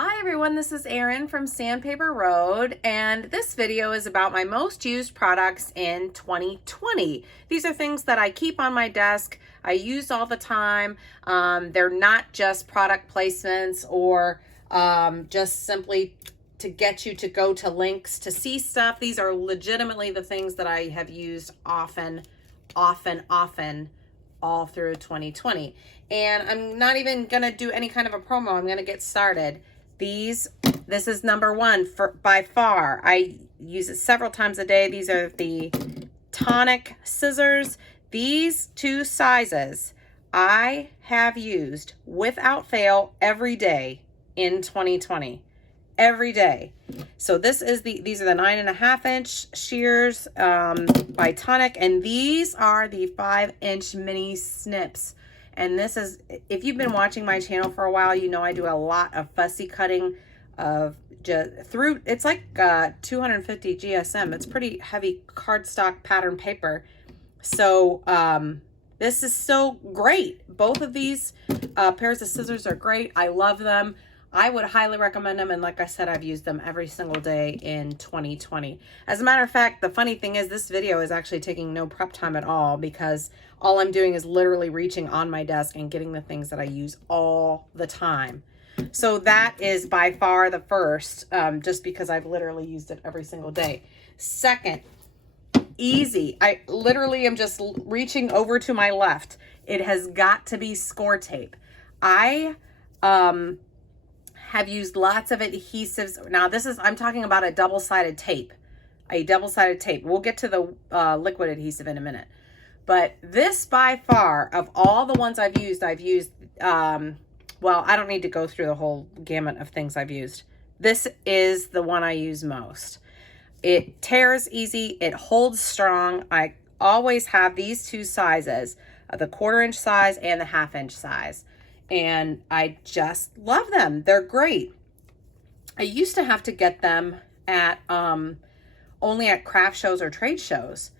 Hi everyone, this is Erin from Sandpaper Road, and this video is about my most used products in 2020. These are things that I keep on my desk, I use all the time. They're not just product placements or just simply to get you to go to links to see stuff. These are legitimately the things that I have used often all through 2020. And I'm not even gonna do any kind of a promo. I'm gonna get started. This is number one by far. I use it several times a day. These are the Tonic scissors. These two sizes I have used without fail every day in 2020. Every day. So these are the 9.5 inch shears by Tonic, and these are the 5-inch mini snips. And this is, if you've been watching my channel for a while, you know I do a lot of fussy cutting of it's like 250 GSM. It's pretty heavy cardstock pattern paper. So this is so great. Both of these pairs of scissors are great. I love them. I would highly recommend them, and like I said, I've used them every single day in 2020. As a matter of fact, the funny thing is this video is actually taking no prep time at all, because all I'm doing is literally reaching on my desk and getting the things that I use all the time. So that is by far the first, just because I've literally used it every single day. Second, easy. I literally am just reaching over to my left. It has got to be Scor Tape. I have used lots of adhesives. Now I'm talking about a double-sided tape. We'll get to the liquid adhesive in a minute. But this by far, of all the ones I've used, well, I don't need to go through the whole gamut of things I've used. This is the one I use most. It tears easy, it holds strong. I always have these two sizes, the 1/4 inch size and the 1/2 inch size. And I just love them. They're great. I used to have to get them at only at craft shows or trade shows.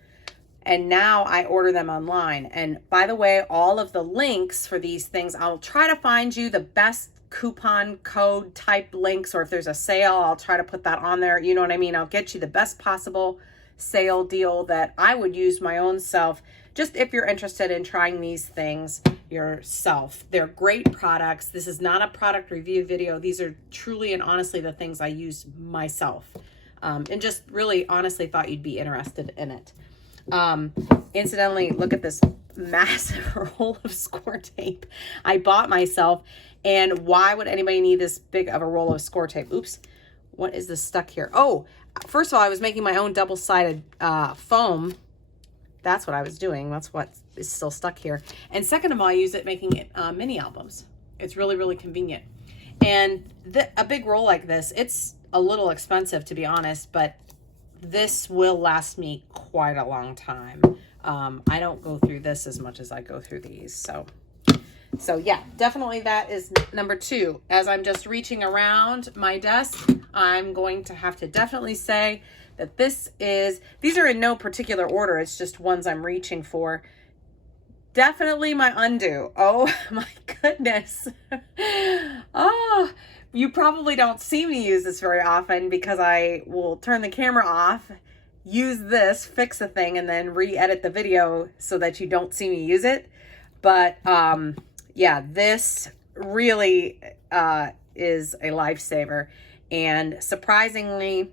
And now I order them online. And by the way, all of the links for these things, I'll try to find you the best coupon code type links, or if there's a sale, I'll try to put that on there. You know what I mean? I'll get you the best possible sale deal that I would use my own self, just if you're interested in trying these things yourself. They're great products. This is not a product review video. These are truly and honestly the things I use myself, and just really honestly thought you'd be interested in it. Incidentally, look at this massive roll of Scor Tape I bought myself. And why would anybody need this big of a roll of Scor Tape? Oops, what is this stuck here? Oh, first of all, I was making my own double-sided foam. That's what I was doing. That's what is still stuck here. And second of all, I use it making it mini albums. It's really, really convenient. And a big roll like this, it's a little expensive, to be honest, but this will last me quite a long time. I don't go through this as much as I go through these. So yeah, definitely that is number two. As I'm just reaching around my desk, I'm going to have to definitely say that these are in no particular order. It's just ones I'm reaching for. Definitely my undo. Oh my goodness. Oh, you probably don't see me use this very often because I will turn the camera off, use this, fix a thing, and then re-edit the video so that you don't see me use it. But yeah, this really is a lifesaver. And surprisingly,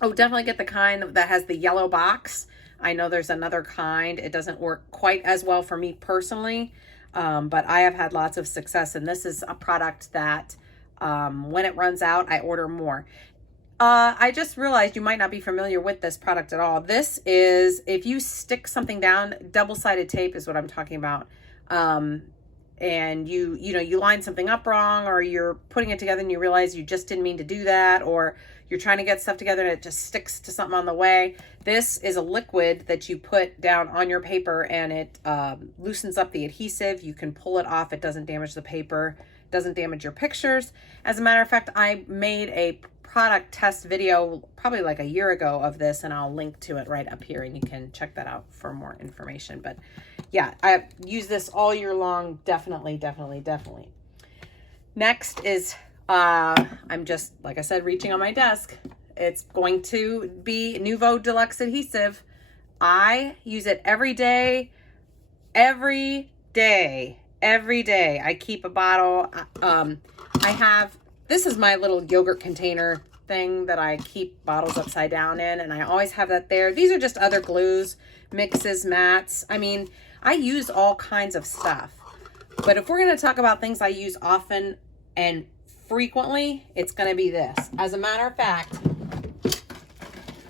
definitely get the kind that has the yellow box. I know there's another kind. It doesn't work quite as well for me personally, but I have had lots of success. And this is a product that when it runs out, I order more. I just realized you might not be familiar with this product at all. This is, if you stick something down, double-sided tape is what I'm talking about. And you line something up wrong, or you're putting it together and you realize you just didn't mean to do that, or you're trying to get stuff together and it just sticks to something on the way. This is a liquid that you put down on your paper, and it loosens up the adhesive. You can pull it off. It doesn't damage the paper, doesn't damage your pictures. As a matter of fact, I made a product test video probably like a year ago of this, and I'll link to it right up here, and you can check that out for more information. But yeah, I use this all year long. Definitely. Next is I'm just, like I said, reaching on my desk. It's going to be Nuvo Deluxe Adhesive. I use it every day. Every day. I keep a bottle. This is my little yogurt container thing that I keep bottles upside down in, and I always have that there. These are just other glues, mixes, mats. I mean, I use all kinds of stuff. But if we're going to talk about things I use often and frequently, it's going to be this. As a matter of fact,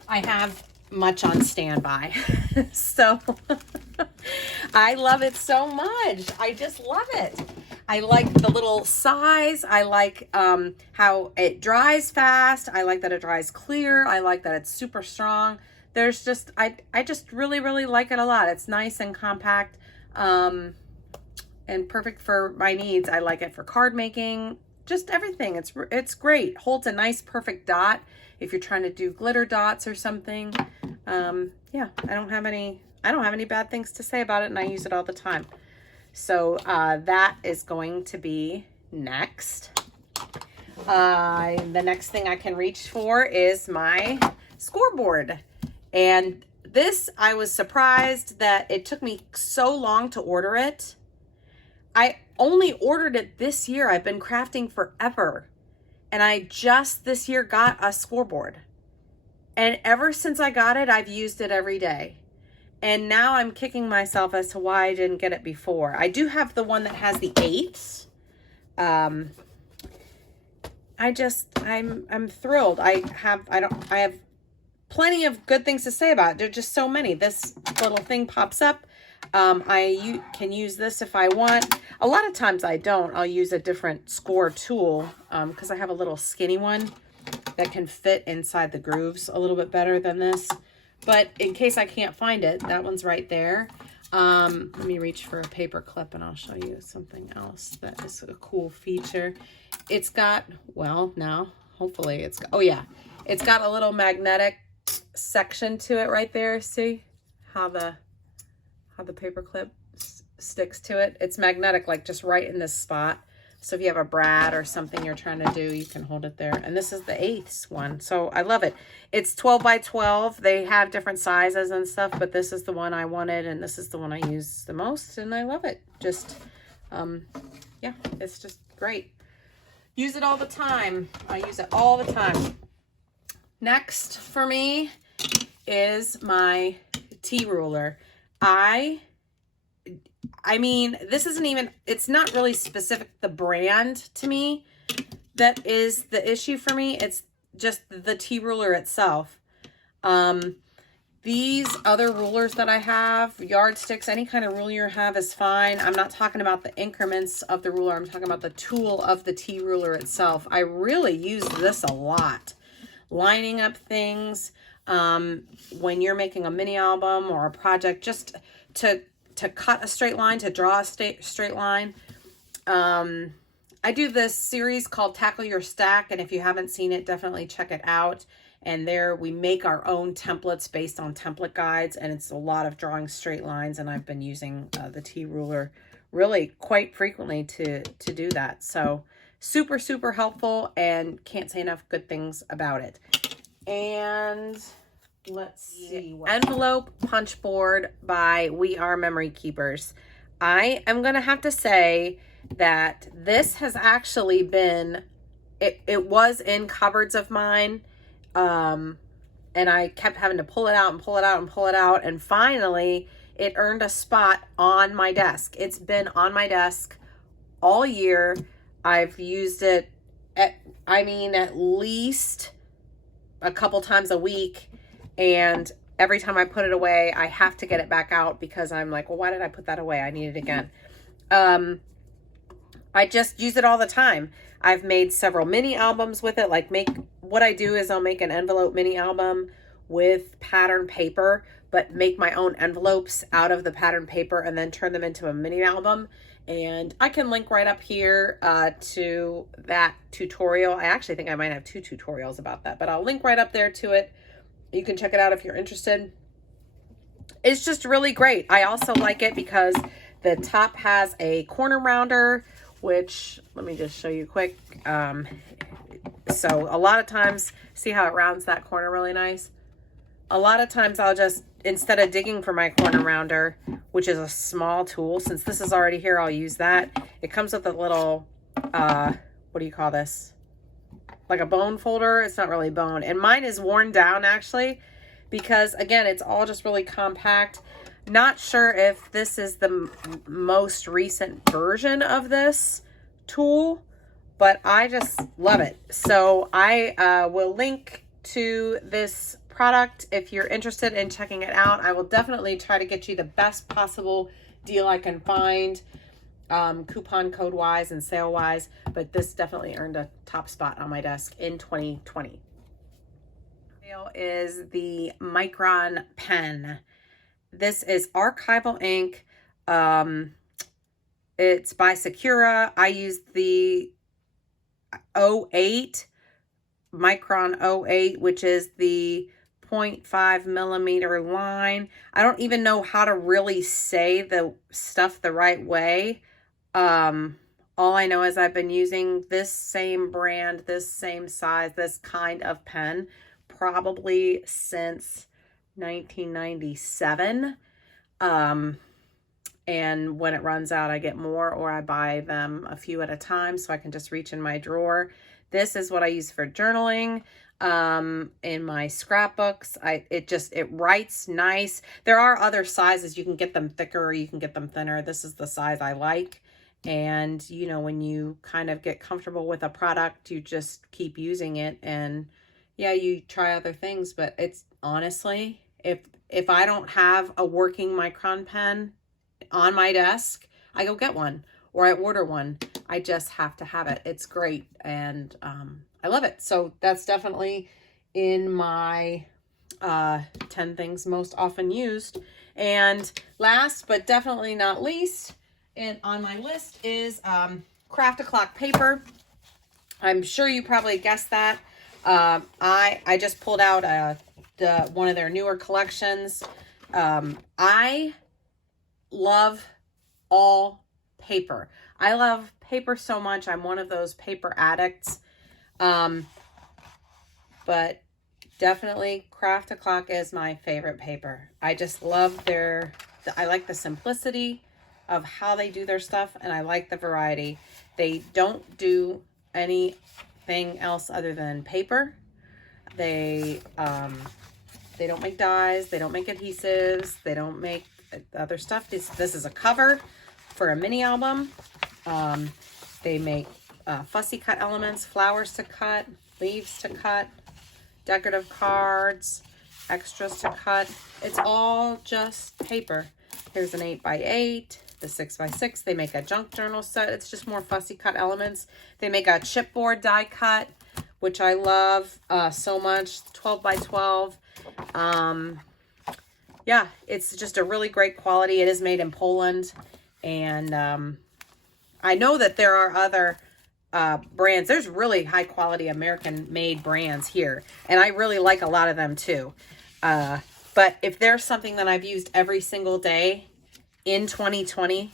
I have much on standby. So I love it so much. I just love it. I like the little size. I like how it dries fast. I like that it dries clear. I like that it's super strong. There's just, I just really, really like it a lot. It's nice and compact and perfect for my needs. I like it for card making, just everything. It's great. Holds a nice perfect dot if you're trying to do glitter dots or something. Yeah, I don't have any bad things to say about it, and I use it all the time. So that is going to be next. The next thing I can reach for is my scoreboard. And this, I was surprised that it took me so long to order it. I only ordered it this year. I've been crafting forever. And I just this year got a scoreboard. And ever since I got it, I've used it every day. And now I'm kicking myself as to why I didn't get it before. I do have the one that has the 8s. I'm thrilled. I have plenty of good things to say about it. There's just so many. This little thing pops up. I can use this if I want. A lot of times I don't. I'll use a different Scor tool because I have a little skinny one that can fit inside the grooves a little bit better than this. But in case I can't find it, that one's right there. Let me reach for a paper clip and I'll show you something else that is a cool feature. It's got, well, now, hopefully it's got, oh yeah, it's got a little magnetic section to it right there. See how the paper clip sticks to it? It's magnetic, like just right in this spot. So if you have a brad or something you're trying to do, you can hold it there. And this is the 8th one. So I love it. It's 12 by 12. They have different sizes and stuff, but this is the one I wanted. And this is the one I use the most. And I love it. Just, yeah, it's just great. Use it all the time. I use it all the time. Next for me is my tea ruler. I mean, this isn't even, it's not really specific, the brand to me that is the issue for me. It's just the tea ruler itself. These other rulers that I have, yardsticks, any kind of ruler you have is fine. I'm not talking about the increments of the ruler. I'm talking about the tool of the tea ruler itself. I really use this a lot. Lining up things when you're making a mini album or a project, just to cut a straight line, to draw a straight line. I do this series called Tackle Your Stack, and if you haven't seen it, definitely check it out. And there we make our own templates based on template guides, and it's a lot of drawing straight lines, and I've been using the tea ruler really quite frequently to do that. So super, super helpful, and can't say enough good things about it. And let's see. Envelope punch board by We Are Memory Keepers. I am going to have to say that this has actually been, it was in cupboards of mine. And I kept having to pull it out and pull it out and pull it out. And finally it earned a spot on my desk. It's been on my desk all year. I've used it at least a couple times a week. And every time I put it away, I have to get it back out because I'm like, well, why did I put that away? I need it again. I just use it all the time. I've made several mini albums with it. What I do is I'll make an envelope mini album with pattern paper, but make my own envelopes out of the pattern paper and then turn them into a mini album. And I can link right up here to that tutorial. I actually think I might have 2 tutorials about that, but I'll link right up there to it. You can check it out if you're interested. It's just really great. I also like it because the top has a corner rounder which let me just show you quick. So a lot of times, see how it rounds that corner really nice? A lot of times I'll just, instead of digging for my corner rounder, which is a small tool, since this is already here, I'll use that. It comes with a little, what do you call this? Like a bone folder. It's not really bone. And mine is worn down actually, because again, it's all just really compact. Not sure if this is the most recent version of this tool, but I just love it. So I will link to this product if you're interested in checking it out. I will definitely try to get you the best possible deal I can find, coupon code wise and sale wise, but this definitely earned a top spot on my desk in 2020. Is the Micron Pen. This is archival ink. It's by Sakura. I used the 08 Micron 08, which is the 0.5 millimeter line. I don't even know how to really say the stuff the right way. All I know is I've been using this same brand, this same size, this kind of pen probably since 1997. And when it runs out, I get more, or I buy them a few at a time so I can just reach in my drawer. This is what I use for journaling. In my scrapbooks, it writes nice. There are other sizes. You can get them thicker or you can get them thinner. This is the size I like. And you know, when you kind of get comfortable with a product, you just keep using it. And yeah, you try other things, but it's honestly, if I don't have a working Micron pen on my desk, I go get one or I order one. I just have to have it. It's great. And, I love it. So that's definitely in my 10 things most often used. And last but definitely not least on my list is OClock paper. I'm sure you probably guessed that. I just pulled out one of their newer collections. I love all paper. I love paper so much. I'm one of those paper addicts. But definitely OClock is my favorite paper. I just love I like the simplicity of how they do their stuff, and I like the variety. They don't do anything else other than paper. They don't make dyes, they don't make adhesives, they don't make other stuff. This is a cover for a mini album. They make fussy cut elements, flowers to cut, leaves to cut, decorative cards, extras to cut. It's all just paper. Here's an 8x8, the 6x6. They make a junk journal set. It's just more fussy cut elements. They make a chipboard die cut, which I love so much, 12x12. Yeah, it's just a really great quality. It is made in Poland. And I know that there are other brands. There's really high quality American made brands here, and I really like a lot of them too. But if there's something that I've used every single day in 2020,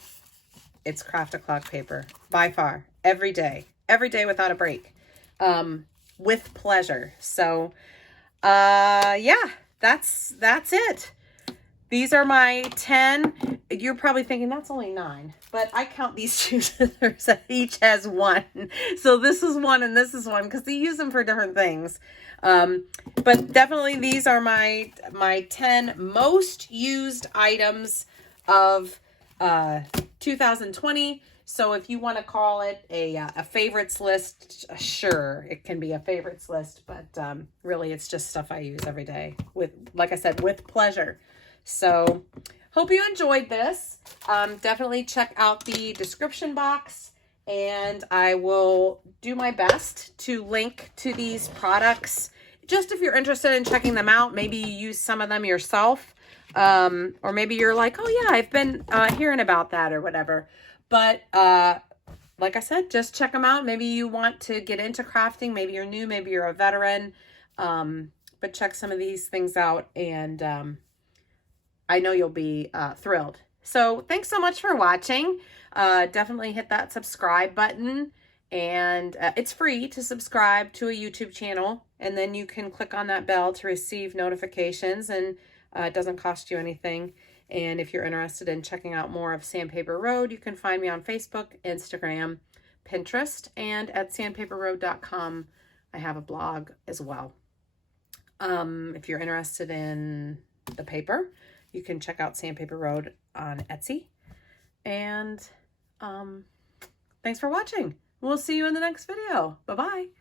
it's OClock paper by far. Every day without a break, with pleasure. So yeah, that's it. These are my 10. You're probably thinking that's only 9, but I count these two scissors each as 1. So this is 1 and this is 1 because they use them for different things. But definitely these are my 10 most used items of 2020. So if you want to call it a favorites list, sure, it can be a favorites list, but really it's just stuff I use every day with, like I said, with pleasure. So hope you enjoyed this. Definitely check out the description box, and I will do my best to link to these products. Just if you're interested in checking them out, maybe you use some of them yourself, or maybe you're like, oh yeah, I've been hearing about that or whatever. But like I said, just check them out. Maybe you want to get into crafting. Maybe you're new, maybe you're a veteran, but check some of these things out, and I know you'll be thrilled. So thanks so much for watching. definitely hit that subscribe button. And it's free to subscribe to a YouTube channel. And then you can click on that bell to receive notifications, and it doesn't cost you anything. And if you're interested in checking out more of Sandpaper Road, you can find me on Facebook, Instagram, Pinterest, and at sandpaperroad.com. I have a blog as well. If you're interested in the paper, you can check out Sandpaper Road on Etsy. And thanks for watching. We'll see you in the next video. Bye-bye.